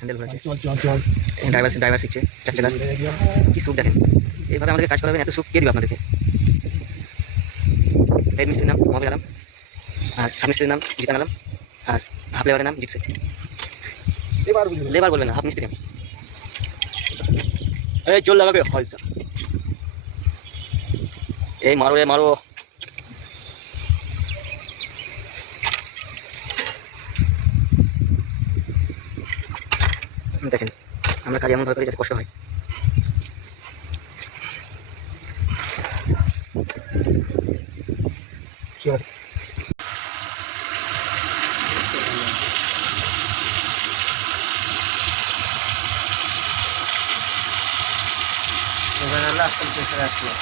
Handle ঘোরাচ্ছে, driver শিখছে 4 চাকার। কি সুখ দেখেন, এইভাবে আমাদের কাজ করাবেন, এত সুখ কে দিবে আপনাদেরকে? হেড মিস্ত্রির নাম মহাবীর আলম, আর সাব মিস্ত্রির নাম জিতান আলম, আর হাফ লেবারের নাম জিতছে। লেবার বলবেন না, হাফ মিস্ত্রি নাম। এই চল লাগাবে হয়সা, এই মারো রে মারো। দেখেন আমরা কাজ এমন ভাবে করি যাতে কষ্ট হয়। এবার আল্লাহ আসলে